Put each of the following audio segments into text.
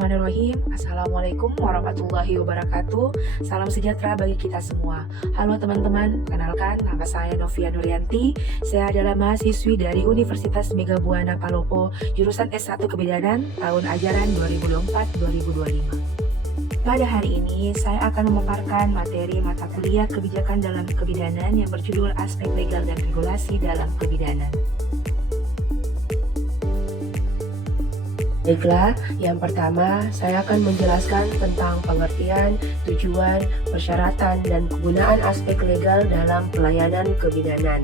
Bismillahirrahmanirrahim. Assalamualaikum warahmatullahi wabarakatuh. Salam sejahtera bagi kita semua. Halo teman-teman, kenalkan nama saya Novia Nuryanti. Saya adalah mahasiswi dari Universitas Mega Buana Palopo, jurusan S1 Kebidanan tahun ajaran 2024-2025. Pada hari ini, saya akan memaparkan materi mata kuliah kebijakan dalam kebidanan yang berjudul Aspek Legal dan Regulasi dalam Kebidanan. Baiklah, yang pertama saya akan menjelaskan tentang pengertian, tujuan, persyaratan, dan kegunaan aspek legal dalam pelayanan kebidanan.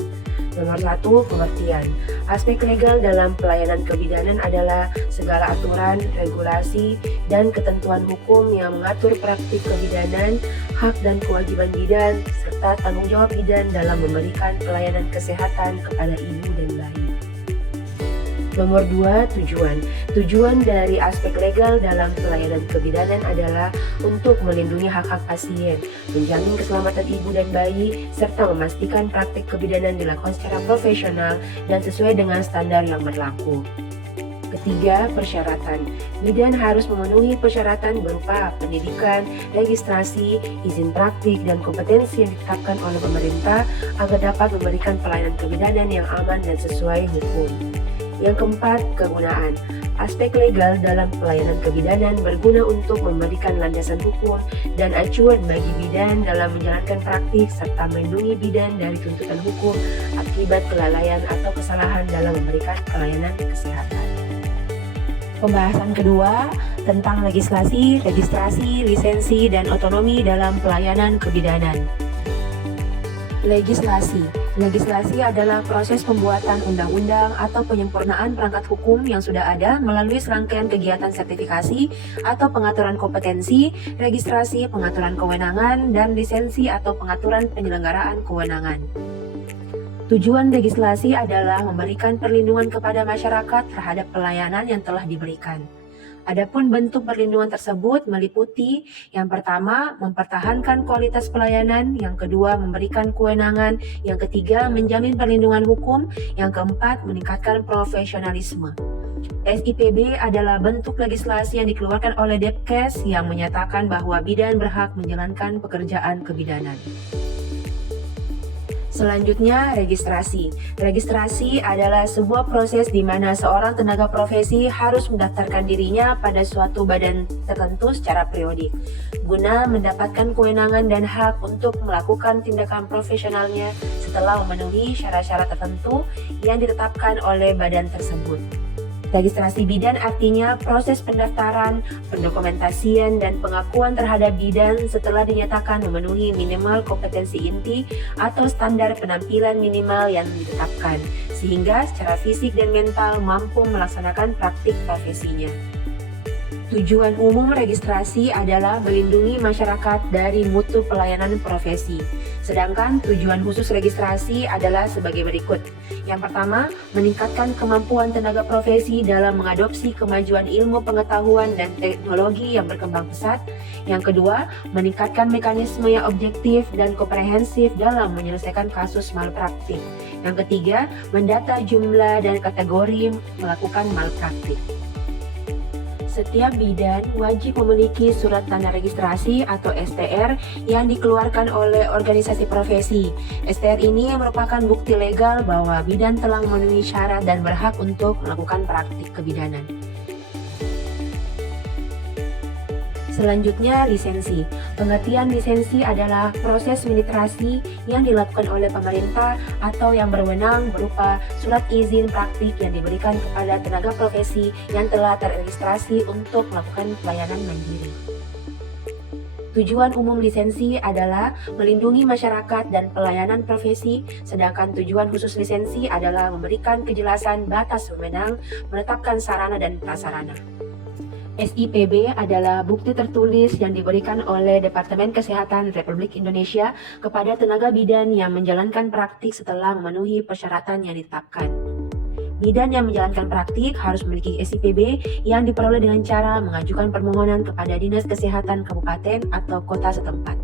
Nomor 1, pengertian. Aspek legal dalam pelayanan kebidanan adalah segala aturan, regulasi, dan ketentuan hukum yang mengatur praktik kebidanan, hak dan kewajiban bidan, serta tanggung jawab bidan dalam memberikan pelayanan kesehatan kepada ibu dan bayi. Nomor 2, tujuan. Tujuan dari aspek legal dalam pelayanan kebidanan adalah untuk melindungi hak-hak pasien, menjamin keselamatan ibu dan bayi, serta memastikan praktik kebidanan dilakukan secara profesional dan sesuai dengan standar yang berlaku. Ketiga, persyaratan. Bidan harus memenuhi persyaratan berupa pendidikan, registrasi, izin praktik, dan kompetensi yang ditetapkan oleh pemerintah agar dapat memberikan pelayanan kebidanan yang aman dan sesuai hukum. Yang keempat, kegunaan. Aspek legal dalam pelayanan kebidanan berguna untuk memberikan landasan hukum dan acuan bagi bidan dalam menjalankan praktik serta melindungi bidan dari tuntutan hukum akibat kelalaian atau kesalahan dalam memberikan pelayanan kesehatan. Pembahasan kedua tentang legislasi, registrasi, lisensi, dan otonomi dalam pelayanan kebidanan. Legislasi adalah proses pembuatan undang-undang atau penyempurnaan perangkat hukum yang sudah ada melalui serangkaian kegiatan sertifikasi atau pengaturan kompetensi, registrasi, pengaturan kewenangan, dan lisensi atau pengaturan penyelenggaraan kewenangan. Tujuan legislasi adalah memberikan perlindungan kepada masyarakat terhadap pelayanan yang telah diberikan. Adapun bentuk perlindungan tersebut meliputi yang pertama, mempertahankan kualitas pelayanan, yang kedua, memberikan kewenangan, yang ketiga, menjamin perlindungan hukum, yang keempat, meningkatkan profesionalisme. SIPB adalah bentuk legislasi yang dikeluarkan oleh Depkes yang menyatakan bahwa bidan berhak menjalankan pekerjaan kebidanan. Selanjutnya, registrasi. Registrasi adalah sebuah proses di mana seorang tenaga profesi harus mendaftarkan dirinya pada suatu badan tertentu secara periodik, guna mendapatkan kewenangan dan hak untuk melakukan tindakan profesionalnya setelah memenuhi syarat-syarat tertentu yang ditetapkan oleh badan tersebut. Registrasi bidan artinya proses pendaftaran, pendokumentasian, dan pengakuan terhadap bidan setelah dinyatakan memenuhi minimal kompetensi inti atau standar penampilan minimal yang ditetapkan, sehingga secara fisik dan mental mampu melaksanakan praktik profesinya. Tujuan umum registrasi adalah melindungi masyarakat dari mutu pelayanan profesi. Sedangkan tujuan khusus registrasi adalah sebagai berikut. Yang pertama, meningkatkan kemampuan tenaga profesi dalam mengadopsi kemajuan ilmu pengetahuan dan teknologi yang berkembang pesat. Yang kedua, meningkatkan mekanisme yang objektif dan komprehensif dalam menyelesaikan kasus malpraktik. Yang ketiga, mendata jumlah dan kategori melakukan malpraktik. Setiap bidan wajib memiliki surat tanda registrasi atau STR yang dikeluarkan oleh organisasi profesi. STR ini merupakan bukti legal bahwa bidan telah memenuhi syarat dan berhak untuk melakukan praktik kebidanan. Selanjutnya, lisensi. Pengertian lisensi adalah proses administrasi yang dilakukan oleh pemerintah atau yang berwenang berupa surat izin praktik yang diberikan kepada tenaga profesi yang telah terregistrasi untuk melakukan pelayanan mandiri. Tujuan umum lisensi adalah melindungi masyarakat dan pelayanan profesi, sedangkan tujuan khusus lisensi adalah memberikan kejelasan batas wewenang, menetapkan sarana dan prasarana. SIPB adalah bukti tertulis yang diberikan oleh Departemen Kesehatan Republik Indonesia kepada tenaga bidan yang menjalankan praktik setelah memenuhi persyaratan yang ditetapkan. Bidan yang menjalankan praktik harus memiliki SIPB yang diperoleh dengan cara mengajukan permohonan kepada Dinas Kesehatan Kabupaten atau Kota setempat.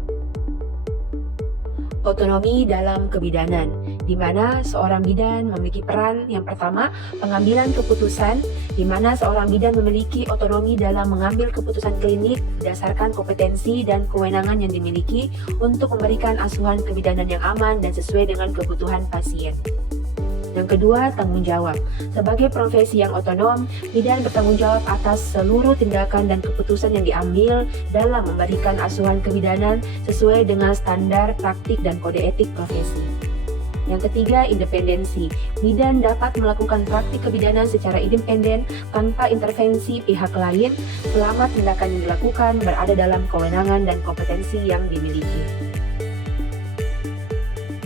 Otonomi dalam kebidanan. di mana seorang bidan memiliki peran yang pertama, pengambilan keputusan, di mana seorang bidan memiliki otonomi dalam mengambil keputusan klinik berdasarkan kompetensi dan kewenangan yang dimiliki untuk memberikan asuhan kebidanan yang aman dan sesuai dengan kebutuhan pasien. Yang kedua, tanggung jawab. Sebagai profesi yang otonom, bidan bertanggung jawab atas seluruh tindakan dan keputusan yang diambil dalam memberikan asuhan kebidanan sesuai dengan standar praktik dan kode etik profesi. Yang ketiga, independensi. Bidan dapat melakukan praktik kebidanan secara independen tanpa intervensi pihak lain selama tindakan yang dilakukan berada dalam kewenangan dan kompetensi yang dimiliki.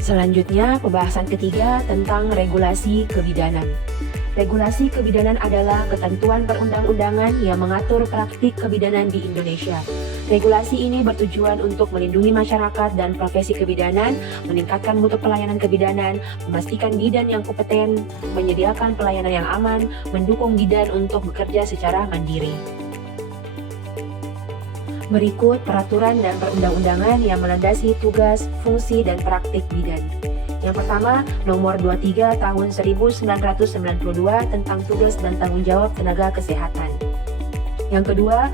Selanjutnya, pembahasan ketiga tentang regulasi kebidanan. Regulasi kebidanan adalah ketentuan perundang-undangan yang mengatur praktik kebidanan di Indonesia. Regulasi ini bertujuan untuk melindungi masyarakat dan profesi kebidanan, meningkatkan mutu pelayanan kebidanan, memastikan bidan yang kompeten, menyediakan pelayanan yang aman, mendukung bidan untuk bekerja secara mandiri. Berikut peraturan dan perundang-undangan yang melandasi tugas, fungsi, dan praktik bidan. Yang pertama, Nomor 23 Tahun 1992 tentang tugas dan tanggung jawab tenaga kesehatan. Yang kedua,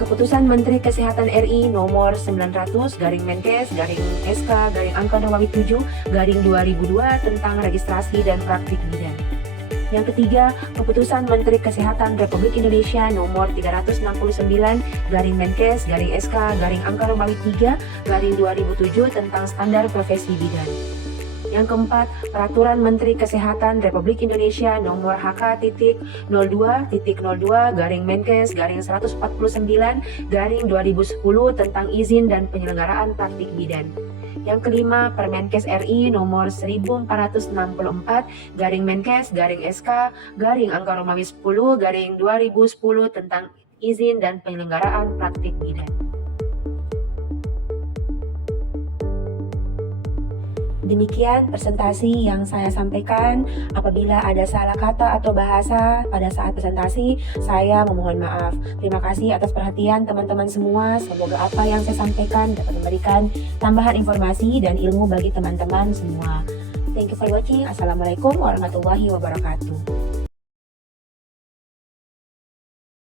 Keputusan Menteri Kesehatan RI Nomor 900/SK/Angka-7/2002 tentang registrasi dan praktik bidan. Yang ketiga, Keputusan Menteri Kesehatan Republik Indonesia Nomor 369/SK/Angka-3/2007 tentang standar profesi bidan. Yang keempat, Peraturan Menteri Kesehatan Republik Indonesia Nomor HK.02.02/Menkes/149/2010 tentang izin dan penyelenggaraan praktik bidan. Yang kelima, Permenkes RI Nomor 1464/Menkes/SK/Angka-10/2010 tentang izin dan penyelenggaraan praktik bidan. Demikian presentasi yang saya sampaikan. Apabila ada salah kata atau bahasa pada saat presentasi, saya memohon maaf. Terima kasih atas perhatian teman-teman semua. Semoga apa yang saya sampaikan dapat memberikan tambahan informasi dan ilmu bagi teman-teman semua. Thank you for watching. Assalamualaikum warahmatullahi wabarakatuh.